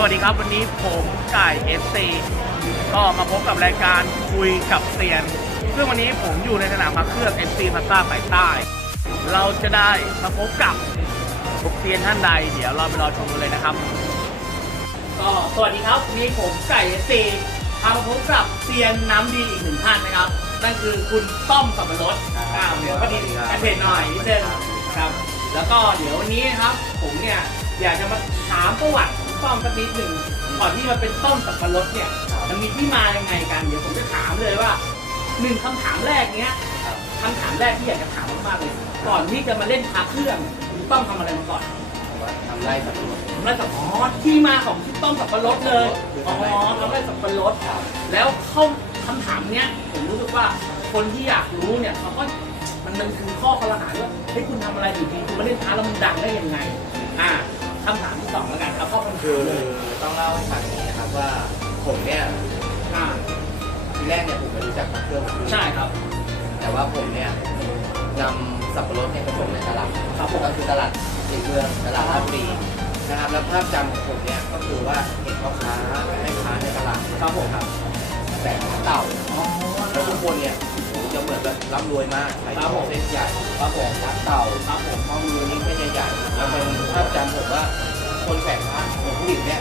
สวัสดีครับวันนี้ผมไก่ FC ก็มาพบกับรายการคุยกับเซียน ซึ่งวันนี้ผมอยู่ในสนามมาเครื่อง FC พัตตาสายใต้ เราจะได้มาพบกับบุกเซียนท่านใด เดี๋ยวเราไปรอชมกันเลยนะครับ ก็สวัสดีครับวันนี้ผมไก่ FC พามาพบกับเซียนน้ำดีอีกหนึ่งท่านนะครับ นั่นคือคุณต้อมสับปะรดอ่าเดี๋ยวพอดีแอดเพจหน่อยนิดนึงครับ แล้วก็เดี๋ยววันนี้นะครับผมเนี่ยอยากจะมาถามประวัติ ต้อมสักนิดหนึ่งก่อนที่มาเป็นต้มสับปะรดเนี่ยมันมีที่มายังไงกันเดี๋ยวผมจะถามเลยว่าหนึ่งคำถามแรกเนี้ยคำถามแรกที่อยากจะถามมากๆเลยก่อนที่จะมาเล่นพาเครื่องคุณต้อมทำอะไรมาก่อนทำไร่สับปะรดทำไรสับอ๋อที่มาของที่ต้มสับปะรดเลยอ๋อทำไรสับปะรดแล้วเข้าคำถามเนี้ยผมรู้สึกว่าคนที่อยากรู้เนี่ยเขาก็มันมันคือข้อคอรหาว่าเฮ้ยคุณทำอะไรอยู่ดีคุณมาเล่นท้าแล้วมันดังได้ยังไงอ่าคำถาม สองแล้วกันเอาเข้าคำคืถามอเลยต้องเล่าให้ฟังอย่างนี้นะครับว่าผมเนี่ยอ่าทีแรกเนี่ยผมไม่รู้จักมะเขือมาใช่ครับ แต่ว่าผมเนี่ยนำสับปะรดเนี่ยไปส่งในตลาดครับผมก็คือตลาดในเมืองตลาดราชบุรีนะครับแล้วภาพจำของผมเนี่ยก็คือว่าเห็นพ่อค้าแม่ค้าในตลาดครับผมครับแบกเต่าอ๋อแล้วทุกคนเนี่ยจะเหมือนแบบร่ำรวยมากใส่ครับผม เส้นใหญ่ครับผมรักเต่า ครับผม ข้อมือนี่ไม่ใหญ่ๆแล้วเป็นภาพจำผมว่า คนแฝงพระของผู้หญิงเนี่ย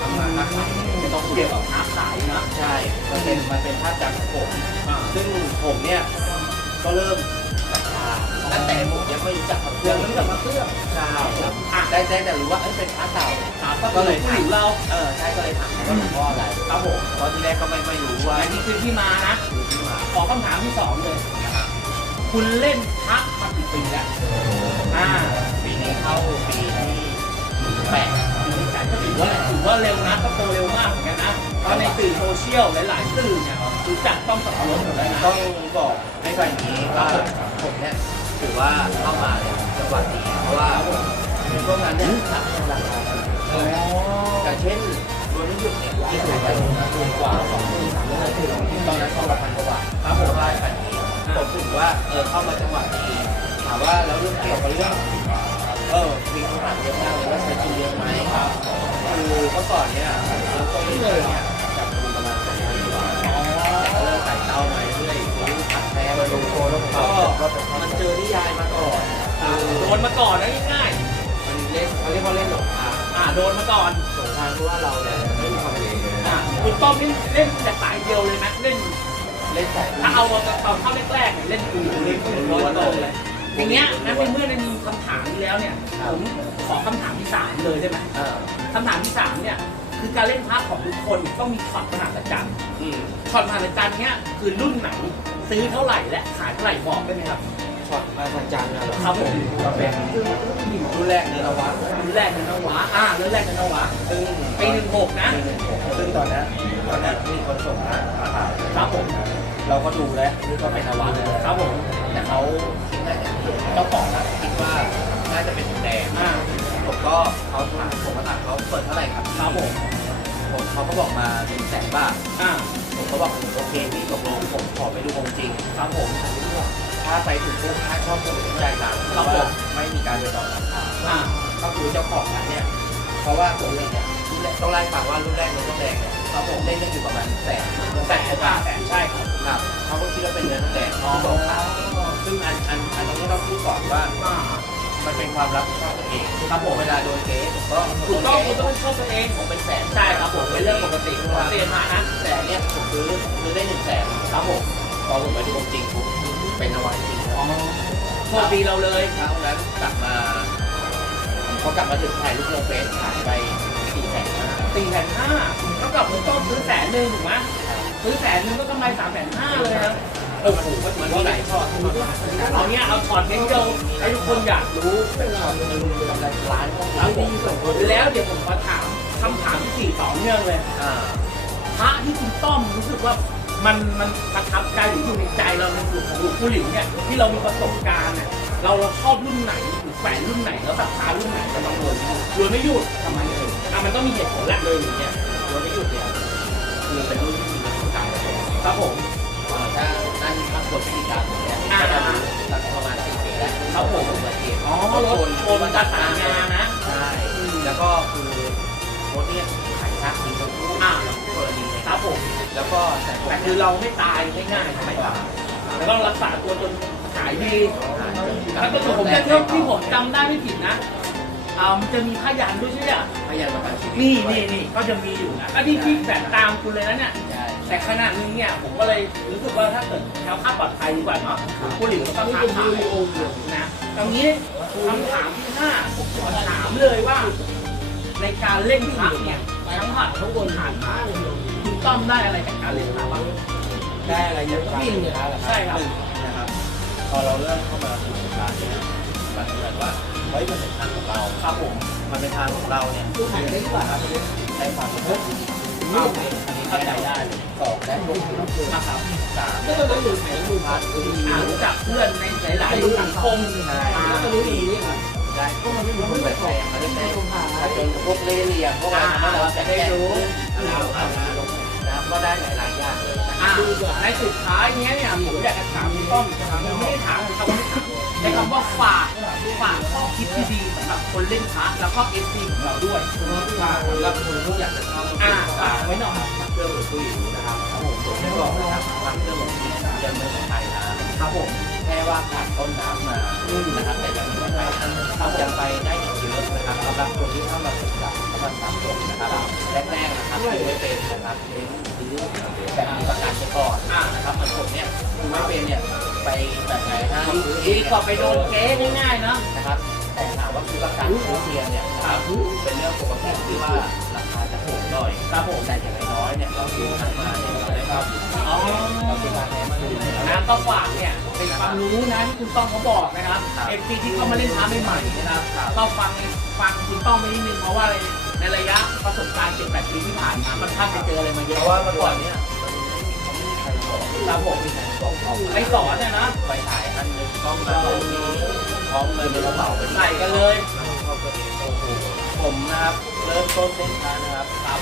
ทำมาค้าขายไม่ต้องเกี่เกี่ยวกับบค้าขายนะใช่มันเป็นมันเป็นภาพจำของผมซึ่งผมเนี่ยก็เริ่มศรัทธาตั้งแต่ผมยังไม่รู้จักกับเคเรื่องงนั้นกับมาเครื่องใช่ครับอะได้ได้แต่รู้ว่าเอ้ยเป็นพระเต่าก็เลยผู้หญิงเราเออใช่ก็เลยถามว่าหลวงพ่ออะไรครับผมเพราะที่แรกก็ไม่ไม่รู้ว่าอันนี้คือที่มานะที่มาขอคำถามที่สองเลยนะครับคุณเล่นพระมากี่ปีแล้วอ่าปีนี้เข้าปีที่ แปดก็ถือว่าถือว่าเร็วนะก็โตเร็วมากเหมือนกันนะเพราะในสื่อโซเชียลหลายๆสื่อเนี่ยรู้จักต้องสับปะรดหมดแล้วนะต้องบอกให้ฟังอย่างนี้ว่าผมเนี่ยถือว่าเข้ามาเนี่ยจังหวัดดีเพราะว่าในช่วงนั้นเนี่ยพระยังราคากอ๋ออย่างเช่นโดนที่หยุดเนี่ยที่ถูกไปถูกกว่าสองหมื่นสามหมื่นตอนนั้นสองพันกว่าบาทครับผมว่าแบบนี้ผมถือว่าเออเข้ามาจังหวัดดีถามว่าแล้วเรื่องเกี่ยวกับเรื่อง เออมีคำถามเยอะมากเลยว่าใช้ทุนเยอะไหมครับ คือเมื่อก่อนเนี่ยเราต้องไม่เลยเนี่ยจับทุนประมาณสองพันกว่าแต่ก็เริ่มไต่เต้ามาเรื่อยๆรู้พักแท้มาดูโตแล้วก็มันเจอนิยายมาก่อนคือโดนมาก่อนนะง่ายๆมันเล่นเขาเรียกว่าเล่นหลงทางอ่าโดนมาก่อนหลงทางเพราะว่าเราเนี่ยไม่มีความรู้อ่าคุณต้อมนี่เล่นแต่สายเดียวเลยไหมเล่นเล่นสายถ้าเอาตอนเข้าแรกๆเล่นกูเล่นกูร้อยตเลย อย่างเงี้ยงั้นในเมื่อในมีคำถามนี้แล้วเนี่ยผมขอคำถามที่สามเลยได้ไหมอ่าคำถามที่สามเนี่ยคือการเล่นพาร์ทของทุกคนต้องมีช็อตมหาศาลอืมช็อตมหาศาลเนี่ยคือรุ่นไหนซื้อเท่าไหร่และขายเท่าไหร่บอกได้ไหมครับช็อตมาทางจันทร์นะเหรอครับผมก็เป็นรุ่นแรกเนรวัตรุ่นแรกเป็นนวะอ่ารุ่นแรกเป็นนวะซึ่งปีหนึ่งหกนะซึ่งตอนนั้นตอนนั้นมีคนส่งมามาขายครับผม เราก็ดูแล้วนี่ก็เป็นนวัตเลยครับผม ผมผมเขาก็บอกมาหนึ่งแสนบาทอ่าผมก็บอกโอเคพี่ตกลงผมขอไปดูองค์จริงครับผมถ้าไปถึงปุ๊บถ้าชอบผมถึงใจต่างเพราะว่าไม่มีการไปต่อราคาอ่าก็คือเจ้าของร้านเนี่ยเพราะว่าผมเองเนี่ยรุ่นแรกต้องไล่ฟังว่ารุ่นแรกเนื้อต้องแดงเนี่ยครับผมเล่นกันอยู่ประมาณแสนแสนกว่าแสนใช่ครับครับเขาก็คิดว่าเป็นเนื้อต้องแดงเขาก็บอกขายซึ่งอันอันอันนี้ก็ต้องพูดก่อนว่าอ่า มันเป็นความรับผิดชอบตัวเองครับผมเวลาโดนเก๊ผมก็ถูกต้องคุณต้องชอบตัวเองผมเป็นแสนใช่ครับผมเป็นเรื่องปกติของเซียนมานะแต่เนี่ยผมซื้อซื้อได้หนึ่งแสนครับผมพอผมไปที่องค์จริงปุ๊บเป็นนวัตจริงอ๋อโชคดีเราเลยเท่านั้นกลับมาพอกลับมาถึงถ่ายรูปลงเฟซขายไปสี่แสนห้าสี่แสนห้าเท่ากับคุณต้อมซื้อแสนหนึ่งถูกไหมซื้อแสนหนึ่งก็กำไรสามแสนห้าเลยครับโอ้โหมันก็หลายทอดเอาเนี้ยเอาช็อตเน้นเดียวให้ทุกคนอยากรู้เป็นทอดหนึ่งกำไรล้านก็แล้วดีสุดแล้วเดี๋ยวผมมาถามคำถามที่สี่ต่อเนื่องเลยอ่าพระที่คุณต้อมรู้สึกว่ามันมันประทับใจหรืออยู่ในใจเราในส่วนของหลวงปู่หลิวเนี่ยที่เรามีประสบการณ์เนี่ยเราเราชอบรุ่นไหนหรือแฝงรุ่นไหนแล้วศรัทธารุ่นไหนกันบางคนรวยไม่หยุดทำไมเอ่ยอะมันต้องมีเหตุผลแหละเลยอย่างเงี้ยรถไม่หยุดเนี่ยคือเป็นรุ่นที่มีประสบการณ์ครับผม ถ้านั่นถ้ากดพิธีการเนี่ยก็จะรู้สักประมาณสี่ปีแล้วเขาผมอุบัติเหตุอ๋อรถชนประสานงานนะใช่แล้วก็คือรถเนี่ยขายชักสีชมพูอ่ากรณีนะครับผมแล้วก็แต่คือเราไม่ตายไม่ง่ายไม่ตายแล้วก็รักษาตัวจนหายดีแล้วก็ผมจะเที่ยวที่ผมจำได้ไม่ผิดนะอ่ามันจะมีผ้ายันด้วยใช่ไหมพยานประกันชีวิตนี่นี่นี่ก็จะมีอยู่นะก็ที่ที่แบบตามคุณเลยนะเนี่ย แต่ขนาดนึงเนี่ยผมก็เลยรู้สึกว่าถ้าเกิดแคล้วคลาดปลอดภัยดีกว่าเนาะผู้หลิวก็ต้องค้าขายนะตรงนี้คำถามที่ห้าผมขอถามเลยว่า ในการเล่นพระเนี่ยทั้งผ่านทั้งบนผ่านมาคุณต้อมได้อะไรจากการเล่นพระบ้างได้อะไรเยอะบ้างนะครับใช่ครับหนึ่งนะครับ พอเราเริ่มเข้ามาสู่วงการเนี่ยมันเหมือนว่าเฮ้ยมันเป็นทางของเราครับผมมันเป็นทางของเราเนี่ยครับใช้ความรู้สึกเอาเองอันนี้เข้าใจได้สอ งได้ลงทุนนะครับสามได้ลงทุนในรูปภาพที่ดีอ่ารู้จักเพื่อนในหลายๆสังคมใช่อ่าก็รู้ดีได้พวกมันไม่รู้แบบแรงมันได้ได้จนพวกเล่เหลี่ยมพวกอะไรทำให้เราจะได้รู้เราเอามาลงนะครับก็ได้หลายๆอย่างเลยนะอ่าในสุดท้ายเนี้ยเนี่ยผมอยากจะถามคุณต้อมผมไม่ได้ถามคำว่าใช้คำว่าฝากฝากข้อคิดที่ดีสำหรับคนเล่นพระแล้วก็เอฟซีของเราด้วยฝากสำหรับคนที่อยากจะเข้าอ่าฝากไว้หน่อยเครื่องหลวงปู่อยู่นะครับ ครับผมผมได้บอกนะครับทำเครื่องหลวงปู่ยังไม่ต้องใช้นะครับผมแค่ว่าผ่านต้นน้ำมานะครับแต่ยังไม่ต้องใช้นะครับยังไปได้อีกเยอะนะครับสำหรับคนที่เข้ามาศึกษาเข้ามาสะสมนะครับแรกๆนะครับคือไม่เป็นนะครับเป็นซื้อแบบมีประกันไปก่อนนะครับเหมือนผมเนี่ยคือไม่เป็นเนี่ยไปแบบไหนห้างซื้อเอดีงกว่าไปโดนเก๊ง่ายๆเนาะนะครับ แต่ถามว่าคือประกันซื้อเพียงเนี่ยนะครับเป็นเรื่องปกติที่ว่าราคาจะถูกหน่อยครับผมแต่อย่างน้อยๆเนี่ยเราซื้อทั้งมาเนี่ยเราได้ความรู้อ๋อเราเป็นการแท้มันอยู่ในนะก็ฝากเนี่ยเป็นความรู้นะที่คุณต้องเขาบอกนะครับเอฟซีที่เข้ามาเล่นพระใหม่ๆนะครับก็ฟังฟังคุณต้องไปนิดนึงเพราะว่าอะไรในระยะประสบการณ์7-8ปีที่ผ่านมามันท่านไปเจออะไรมาเยเพอะราะว่าเมื่อก่อนเนี่ยมันไม่มีใครบอกครับผมมีใครบอกเขาไม่สอนเนี่ยนะไปถ่ายอันหนึงกล้องมาตรงนี้ พร้อมเงินในกระเป๋าไปใส่กันเลยเขาตัวเองโอ้โหผมนะครับเริ่มต้นเส้นทางนะครับครับ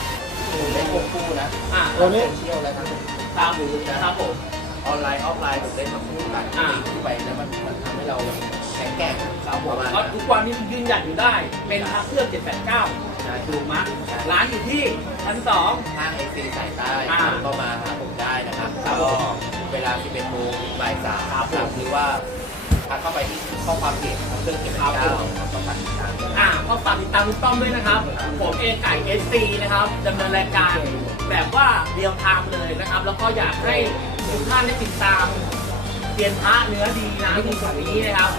ผมได้ควบคู่นะอ่าโซเชียลและทั้งตามหรือนะครับผมออนไลน์ออฟไลน์ผมได้มาคู่กันอ่าที่ไปแล้วมันมันทำให้เราแข็งแกร่งครับประมาณเพราะทุกวันนี้ยืนหยัดอยู่ได้ เป็นพระเครื่อง789ใช่ถูกมั้ยร้านอยู่ที่ชั้นสองทางเอซีสายใต้ก็มาหาผมได้นะครับก็เวลา11โมงบ่ายสามครับผมหรือว่า ทักเข้าไปที่ข้อความเพจของเครื่องเก็บครับเก้าผมครับก็ฝากติดตามอ่าก็ฝากติดตามคุณต้อมด้วยนะครับ ผมเองไก่เอสซีนะครับดำเนินรายการแบบว่าเรียลไทม์เลยนะครับ แล้วก็อยากให้ทุกท่านได้ติดตามเรียนพระเนื้อดีนะดีแบบนี้นะครับ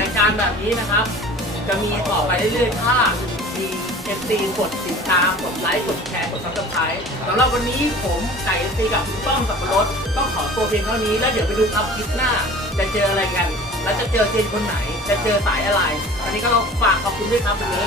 รายการแบบนี้นะครับ จะมีต่อไปเรื่อยๆถ้ามีเอฟซีกดติดตามกดไลค์กดแชร์กดซับสไครต์สำหรับวันนี้ผมไก่เอฟซีกับคุณต้อมสับปะรดต้องขอตัวเพียงเท่านี้แล้วเดี๋ยวไปดูครับคลิปหน้า จะเจออะไรกัน แล้วจะเจอเซนคนไหน จะเจอสายอะไร อันนี้ก็เราฝากขอบคุณด้วยครับวันนี้